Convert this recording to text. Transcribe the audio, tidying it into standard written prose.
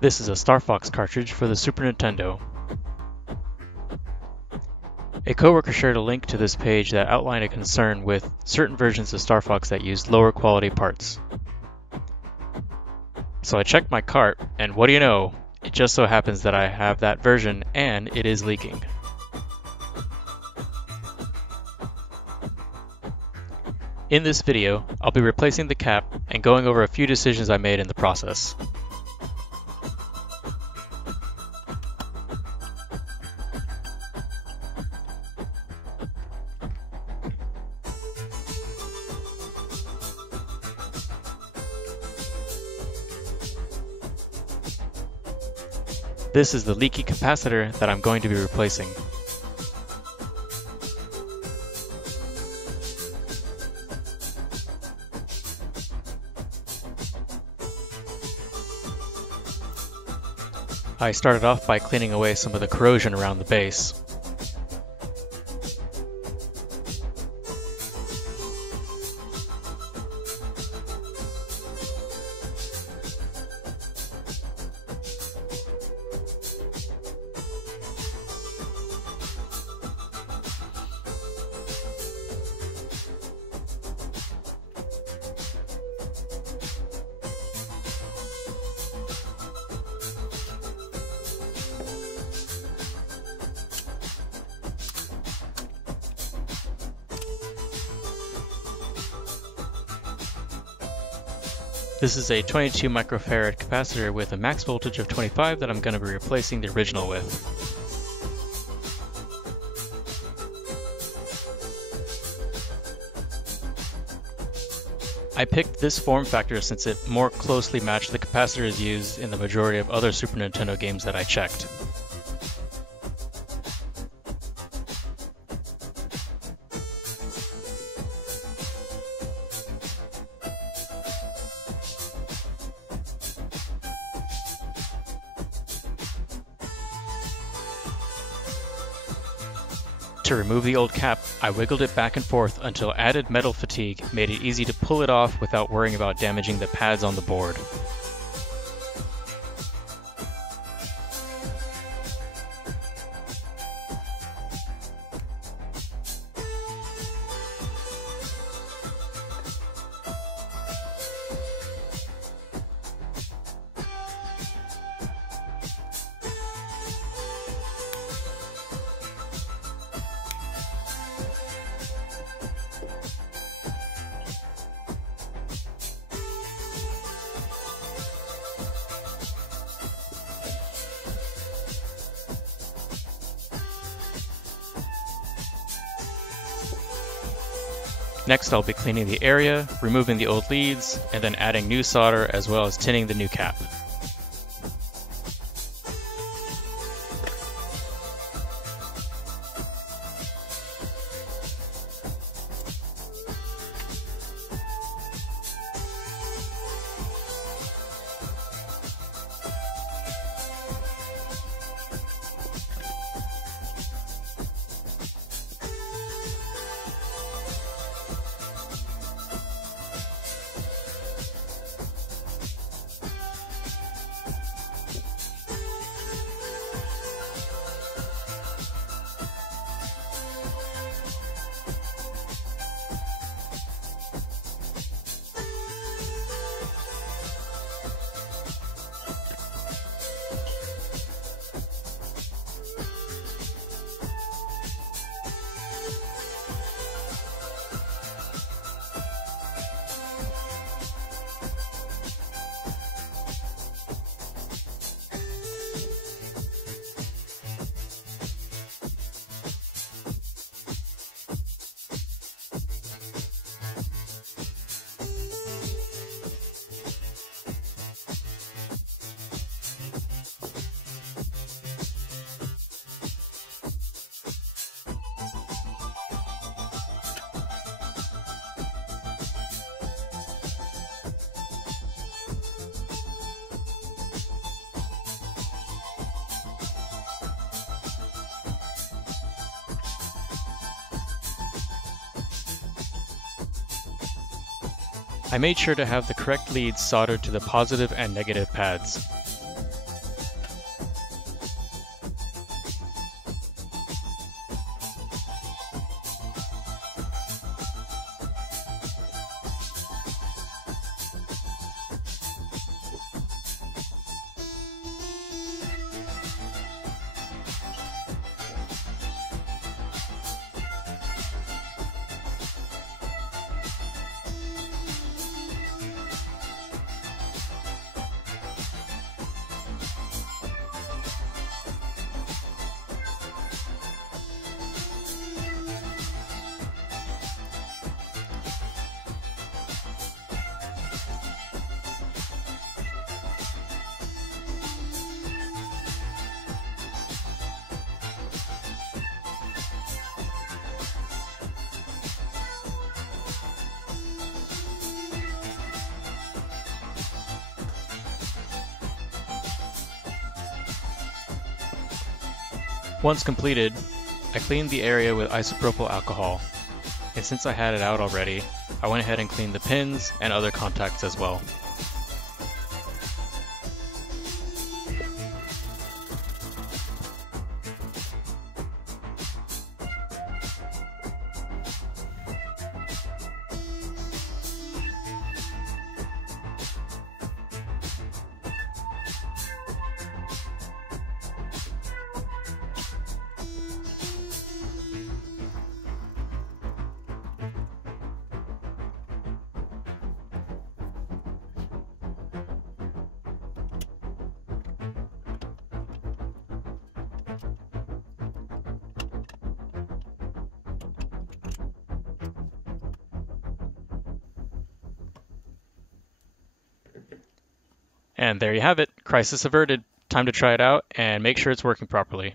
This is a Star Fox cartridge for the Super Nintendo. A coworker shared a link to this page that outlined a concern with certain versions of Star Fox that used lower quality parts. So I checked my cart, and what do you know? It just so happens that I have that version and it is leaking. In this video, I'll be replacing the cap and going over a few decisions I made in the process. This is the leaky capacitor that I'm going to be replacing. I started off by cleaning away some of the corrosion around the base. This is a 22 microfarad capacitor with a max voltage of 25 that I'm going to be replacing the original with. I picked this form factor since it more closely matched the capacitors used in the majority of other Super Nintendo games that I checked. To remove the old cap, I wiggled it back and forth until added metal fatigue made it easy to pull it off without worrying about damaging the pads on the board. Next, I'll be cleaning the area, removing the old leads, and then adding new solder as well as tinning the new cap. I made sure to have the correct leads soldered to the positive and negative pads. Once completed, I cleaned the area with isopropyl alcohol, and since I had it out already, I went ahead and cleaned the pins and other contacts as well. And there you have it, crisis averted. Time to try it out and make sure it's working properly.